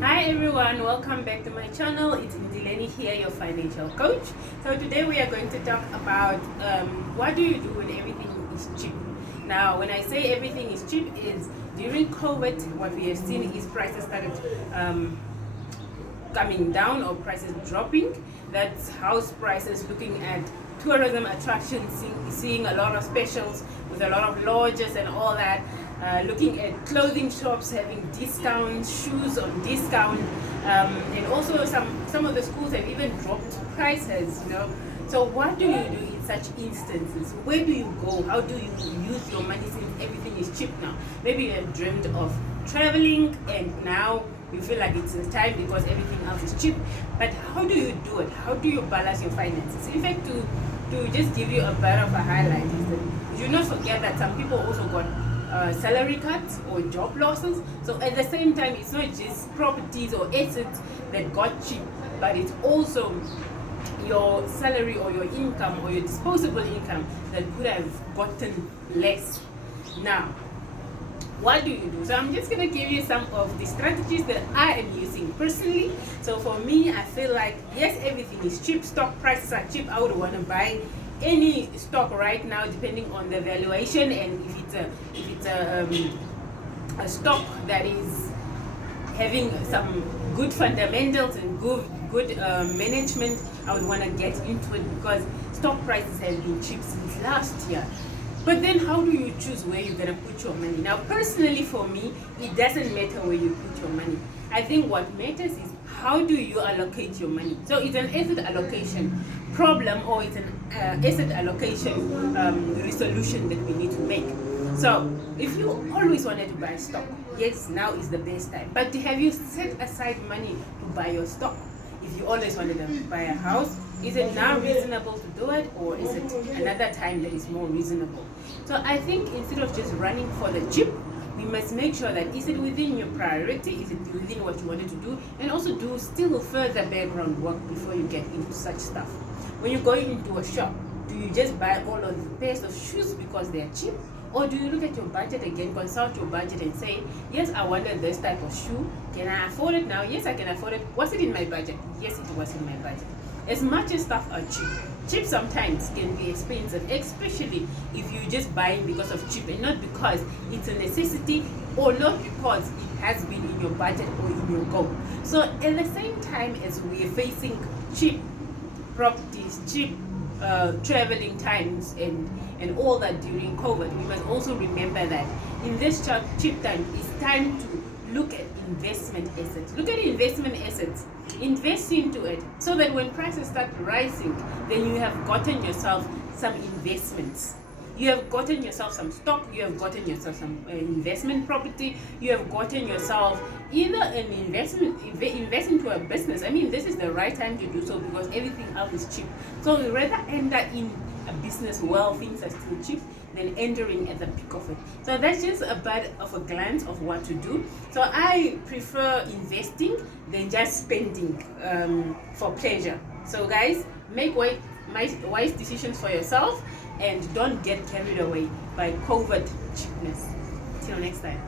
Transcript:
Hi everyone, welcome back to my channel. It's Ndileni here, your financial coach. So today we are going to talk about what do you do when everything is cheap. Now when I say everything is cheap is during COVID what we have seen is prices started coming down or prices dropping. That's house prices, looking at tourism attractions, seeing a lot of specials with a lot of lodges and all that. Looking at clothing shops having discounts, shoes on discount, and also some of the schools have even dropped prices. So what do you do in such instances? Where do you go? How do you use your money since everything is cheap now? Maybe you have dreamed of traveling and now you feel like it's the time because everything else is cheap. But how do you do it? How do you balance your finances? In fact, to just give you a bit of a highlight is that you should not forget that some people also got salary cuts or job losses. So at the same time, it's not just properties or assets that got cheap, but it's also your salary or your income or your disposable income that could have gotten less. Now, what do you do? So I'm just going to give you some of the strategies that I am using personally. So for me, I feel like, yes, everything is cheap. Stock prices are cheap. I would want to buy any stock right now depending on the valuation, and if it's a stock that is having some good fundamentals and good management, I would want to get into it because stock prices have been cheap since last year. But then how do you choose where you're going to put your money? Now, personally for me, it doesn't matter where you put your money. I think what matters is how do you allocate your money. So it's an asset allocation problem, or it's an asset allocation resolution that we need to make. So if you always wanted to buy stock, yes, now is the best time. But have you set aside money to buy your stock? If you always wanted to buy a house, is it now reasonable to do it, or is it another time that is more reasonable? So I think instead of just running for the cheap, we must make sure that is it within your priority, is it within what you wanted to do, and also do still further background work before you get into such stuff. When you're going into a shop, do you just buy all of the pairs of shoes because they are cheap? Or do you look at your budget again, consult your budget and say, yes, I wanted this type of shoe. Can I afford it now? Yes, I can afford it. Was it in my budget? Yes, it was in my budget. As much as stuff are cheap, cheap sometimes can be expensive, especially if you're just buying because of cheap and not because it's a necessity or not because it has been in your budget or in your goal. So at the same time as we are facing cheap properties, cheap traveling times and all that during COVID, we must also remember that in this cheap time, it's time to look at investment assets. Look at investment assets. Invest into it so that when prices start rising, then you have gotten yourself some investments. You have gotten yourself some stock, you have gotten yourself some investment property, you have gotten yourself either an invest into a business. I mean, this is the right time to do so because everything else is cheap. So we rather enter in a business while things are still cheap than entering at the peak of it. So that's just a bit of a glance of what to do. So I prefer investing than just spending for pleasure. So guys, make wise decisions for yourself and don't get carried away by COVID cheapness. Till next time.